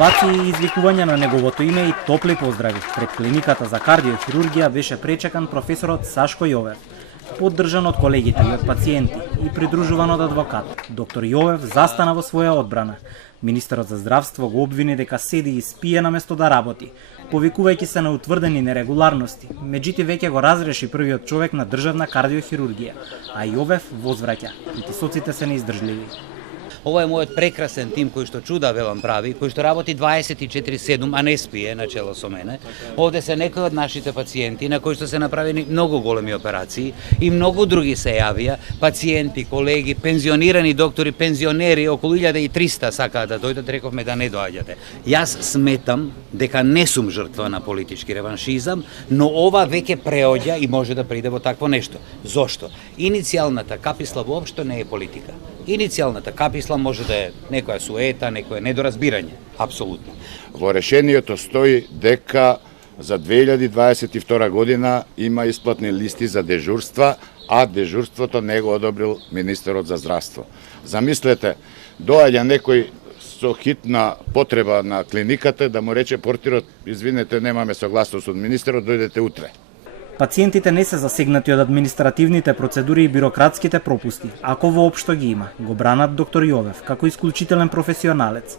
Овации и извикување на неговото име и топли поздрави пред клиниката за кардиохирургија беше пречекан професорот Сашко Јовев, поддржан од колегите и од пациенти и придружуван од адвокат. Доктор Јовев застана во своја одбрана. Министерот за здравство го обвини дека седи и спие наместо да работи, повикувајќи се на утврдени нерегуларности. Меѓутоа веќе го разреши првиот човек на државна кардиохирургија, а Јовев возвраќа. Притисоците се неиздржливи. Ова е мојот прекрасен тим кој што чуда велам прави, кој што работи 24/7, а не спие начело со мене. Овде се некои од нашите пациенти на кои што се направени многу големи операции и многу други се јавија, пациенти, колеги, пензионирани доктори, пензионери, околу 1300 сакаат да дојдат, рековме да не доаѓате. Јас сметам дека не сум жртва на политички реваншизам, но ова веќе преоѓа и може да приде во такво нешто. Зошто? Иницијалната каписла воопшто не е политика. Иницијалната каписла може да е некоја суета, некое недоразбирање, апсолутно. Во решението стои дека за 2022 година има исплатни листи за дежурства, а дежурството не го одобрил министерот за здравство. Замислете, доаѓа некој со хитна потреба на клиниката да му рече портирот, извинете, немаме согласност од министерот, дојдете утре. Пациентите не се засегнати од административните процедури и бирократските пропусти, ако воопшто ги има, го бранат доктор Јовев како исклучителен професионалец.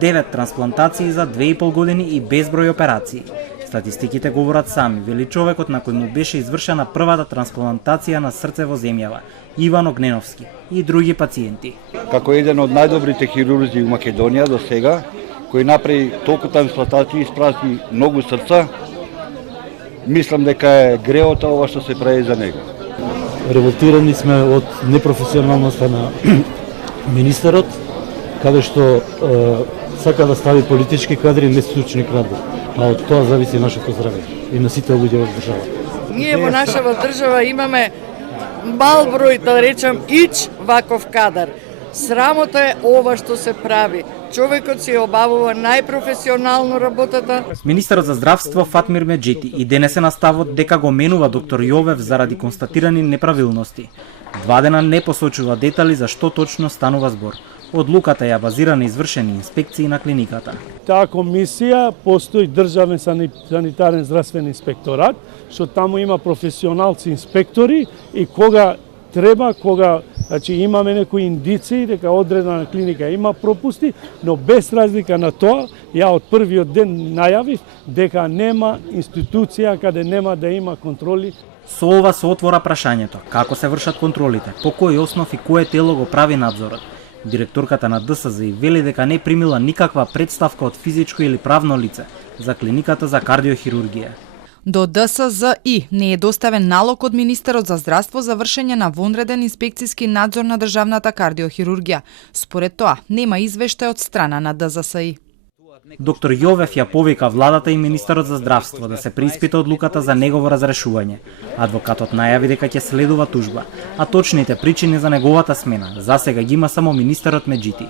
9 трансплантации за 2,5 години и безброј операции. Статистиките говорат сами, вели човекот на кој му беше извршена првата трансплантација на срце во земјава, Иван Огненовски, и други пациенти. Како еден од најдобрите хирурзи во Македонија до сега, кој направи толку трансплантации и испрати многу срца, мислам дека е греота ова што се прави за него. Револтирани сме од непрофесионалноста на министерот, каде што сака да стави политички кадри, не стручни кадри. А од тоа зависи нашето здравје и на сите луѓе во државата. Ние во нашава држава имаме мал број, да речам, ваков кадар. Срамота е ова што се прави. Човекот си обавува најпрофесионално работата. Министерот за здравство Фатмир Меджити и денесе на ставот дека го менува доктор Јовев заради констатирани неправилности. 2 дена не посочува детали за што точно станува збор. Одлуката ја базира на извршени инспекции на клиниката. Таа комисија постои државен санитарен здравствен инспекторат, што таму има професионалци инспектори и кога треба, значи имаме некои индиции дека одредена клиника има пропусти, но без разлика на тоа, ја од првиот ден најавив дека нема институција каде нема да има контроли. Со ова се отвора прашањето, како се вршат контролите, по кој основ и кое тело го прави надзорот. Директорката на ДСЗ вели дека не примила никаква представка од физичко или правно лице за клиниката за кардиохирургија. До ДСЗИ не е доставен налог од Министерот за здравство за вршење на вонреден инспекцијски надзор на државната кардиохирургија. Според тоа, нема извештај од страна на ДЗСИ. Доктор Јовев ја повика владата и министерот за здравство да се преиспита одлуката за негово разрешување. Адвокатот најави дека ќе следува тужба, а точните причини за неговата смена засега ги има само министерот Меджити.